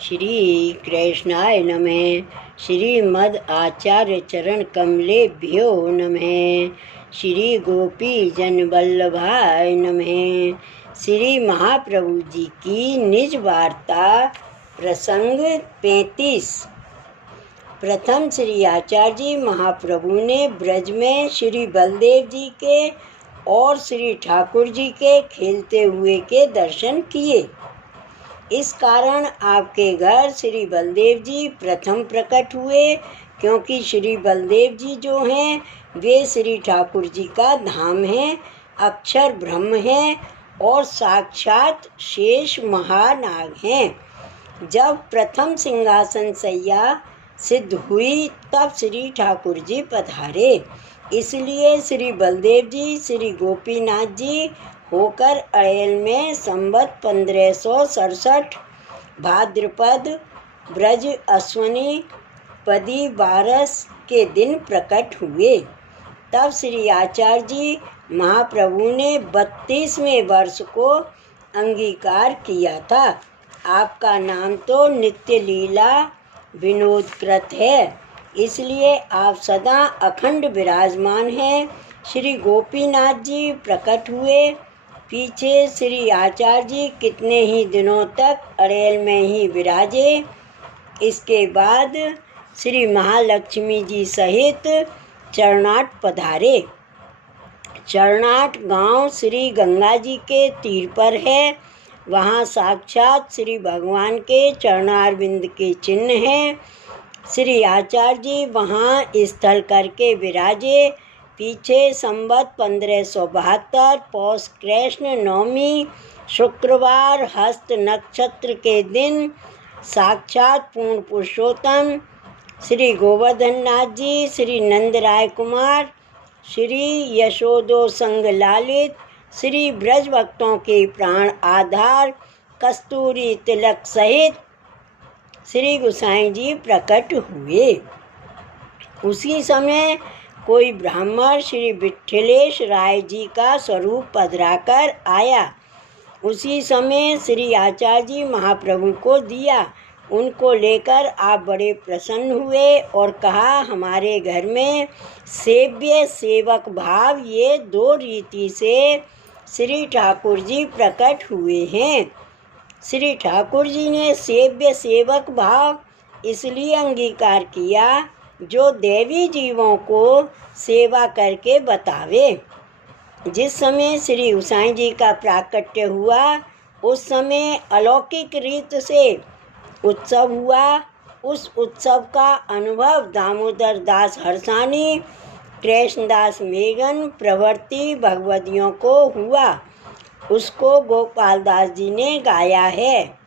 श्री कृष्णाय नमः। श्रीमद् आचार्य चरण कमलेभ्यो नमः। श्री गोपी जन वल्लभाय नमः। श्री महाप्रभु जी की निज वार्ता प्रसंग 35। प्रथम श्री आचार्य जी महाप्रभु ने ब्रज में श्री बलदेव जी के और श्री ठाकुर जी के खेलते हुए के दर्शन किए। इस कारण आपके घर श्री बलदेव जी प्रथम प्रकट हुए, क्योंकि श्री बलदेव जी जो हैं वे श्री ठाकुर जी का धाम है, अक्षर ब्रह्म है और साक्षात शेष महानाग हैं। जब प्रथम सिंहासन सैया सिद्ध हुई तब श्री ठाकुर जी पधारे, इसलिए श्री बलदेव जी श्री गोपीनाथ जी होकर अड़ेल में संवत 1567 भाद्रपद ब्रज अश्वनी पदी 12 के दिन प्रकट हुए। तब श्री आचार्य जी महाप्रभु ने 32वें वर्ष को अंगीकार किया था। आपका नाम तो नित्य लीला विनोदकृत है, इसलिए आप सदा अखंड विराजमान हैं। श्री गोपीनाथ जी प्रकट हुए। पीछे श्री आचार्य जी कितने ही दिनों तक अड़ेल में ही विराजे। इसके बाद श्री महालक्ष्मी जी सहित चरणाट पधारे। चरणाट गांव श्री गंगा जी के तीर पर है। वहाँ साक्षात श्री भगवान के चरणारविंद के चिन्ह हैं। श्री आचार्य जी वहाँ स्थल करके विराजे। पीछे संवत 1572 पौष कृष्ण नवमी शुक्रवार हस्त नक्षत्र के दिन साक्षात पूर्ण पुरुषोत्तम श्री गोवर्धन नाथ जी, श्री नंदराय कुमार, श्री यशोदो संग लालित, श्री ब्रज भक्तों के प्राण आधार कस्तूरी तिलक सहित श्री गोसाई जी प्रकट हुए। उसी समय कोई ब्राह्मण श्री विठलेश राय जी का स्वरूप पधराकर आया। उसी समय श्री आचार्य जी महाप्रभु को दिया। उनको लेकर आप बड़े प्रसन्न हुए और कहा, हमारे घर में सेव्य सेवक भाव ये 2 रीति से श्री ठाकुर जी प्रकट हुए हैं। श्री ठाकुर जी ने सेव्य सेवक भाव इसलिए अंगीकार किया जो देवी जीवों को सेवा करके बतावे। जिस समय श्री गोसाई जी का प्राकट्य हुआ उस समय अलौकिक रीत से उत्सव हुआ। उस उत्सव का अनुभव दामोदर दास हरसानी, कृष्णदास मेघन प्रभृति भगवतियों को हुआ। उसको गोपाल दास जी ने गाया है।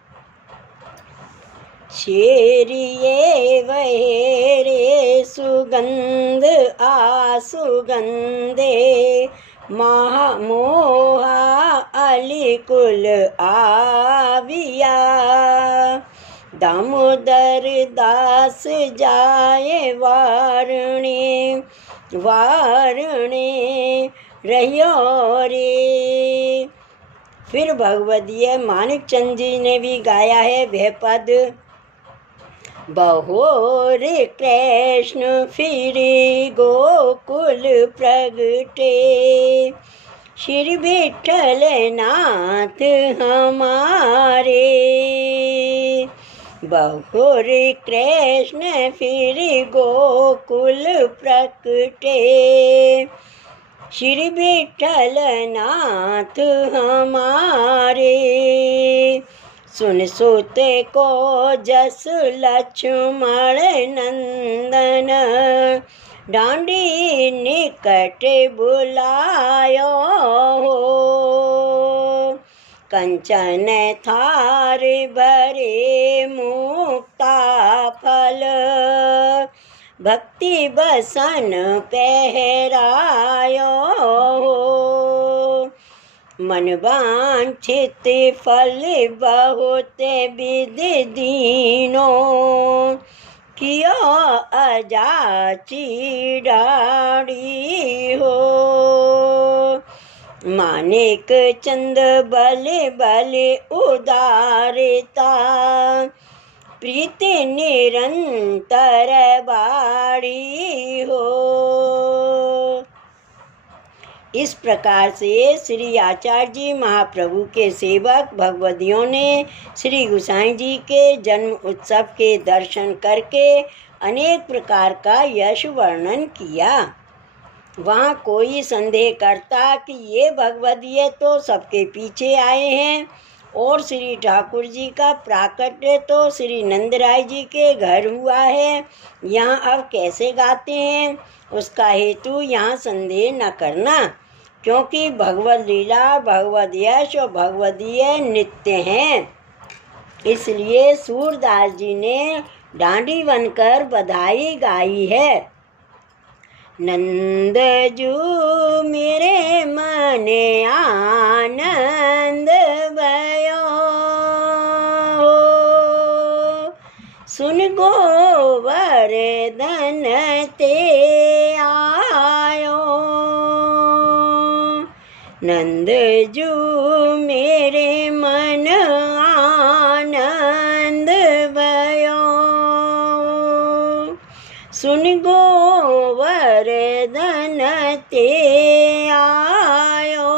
शेरिये वहेरे सुगंध आसुगंधे महामोहा अलिकुल आविया दामोदर दास जाए वारणे वारणे रहियो रे। फिर भगवदीय मानिक चंद जी ने भी गाया है वह पद। बहोर कृष्ण फिरी गोकुल प्रगटे श्री विठल नाथ हमारे। बहोर कृष्ण फिरी गोकुल प्रगटे श्री विठल नाथ हमारे। सुन सुते को जस लक्ष्मण नंदन डांडी निकट बुलायो हो। कंचन थार भरे मुक्ता फल भक्ति बसन पहरायो हो। मन वांछित फल बहुत विधि दीनो कियो अजाची डाड़ी हो। मानिक चंद बल बल उदारता प्रीति निरंतर बाड़ी हो। इस प्रकार से श्री आचार्य जी महाप्रभु के सेवक भगवदियों ने श्री गोसाई जी के जन्म उत्सव के दर्शन करके अनेक प्रकार का यश वर्णन किया। वहाँ कोई संदेह करता कि ये भगवदीय तो सबके पीछे आए हैं और श्री ठाकुर जी का प्राकट्य तो श्री नंदराय जी के घर हुआ है, यहाँ अब कैसे गाते हैं, उसका हेतु यहाँ संदेह न करना, क्योंकि भगवद लीला भगवद यश और भगवदीय नित्य हैं। इसलिए सूरदास जी ने डांडी बनकर बधाई गाई है। नंद जू मेरे मने आनंद भयो, सुन गोवर्धन ते आयो। नंद जू मेरे मन आनंद भयो, सुन गोवर्धन ते आयो।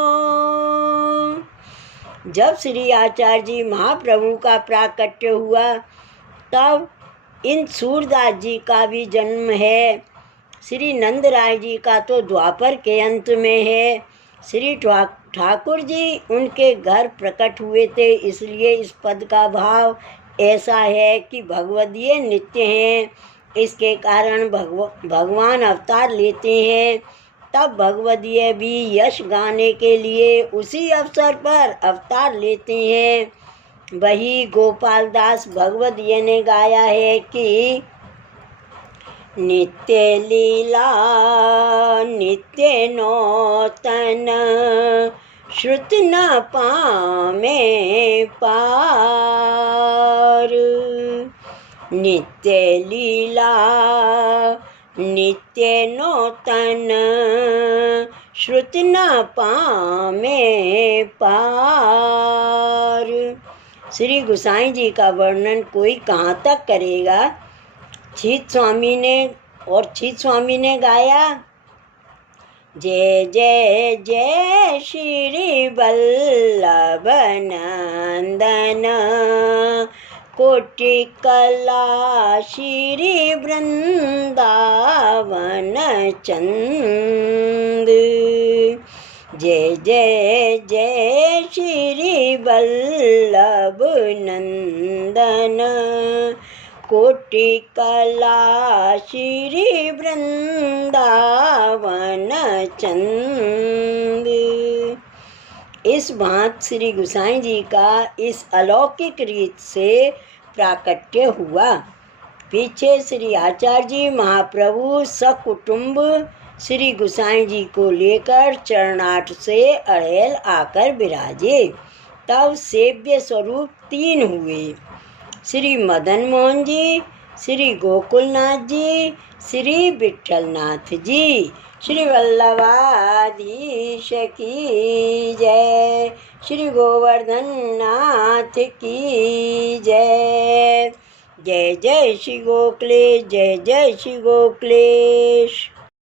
जब श्री आचार्य जी महाप्रभु का प्राकट्य हुआ तब इन सूरदास जी का भी जन्म है। श्री नंदराय जी का तो द्वापर के अंत में है। श्री ठाकुर जी उनके घर प्रकट हुए थे, इसलिए इस पद का भाव ऐसा है कि भगवदीय नित्य हैं। इसके कारण भगवान अवतार लेते हैं, तब भगवदीय भी यश गाने के लिए उसी अवसर पर अवतार लेते हैं। वही गोपाल दास भगवदीय ने गाया है कि नित्य लीला नित्य नौतन, श्रुत न पामे पार। नित्य लीला नित्य नौतन, श्रुत न पामे पार। श्री गोसाई जी का वर्णन कोई कहाँ तक करेगा। छीत स्वामी ने गाया, जय जय जय श्री वल्लभ नंदन, कोटि कला श्री वृंदावन चंद। जय जय जय श्री वल्लभ नंदन, कोटि कला श्री वृंदावन चंद। इस बात श्री गोसाई जी का इस अलौकिक रीत से प्राकट्य हुआ। पीछे श्री आचार्य जी महाप्रभु सकुटुंब श्री गोसाई जी को लेकर चरणाठ से अड़ेल आकर विराजे। तब सेव्य स्वरूप 3 हुए, श्री मदन मोहन जी, श्री गोकुलनाथ जी, श्री विठलनाथ जी। श्री वल्लभाधीश की जय, श्री गोवर्धन नाथ की जय। जय जय श्री गोखलेश, जय जय श्री गोखलेश।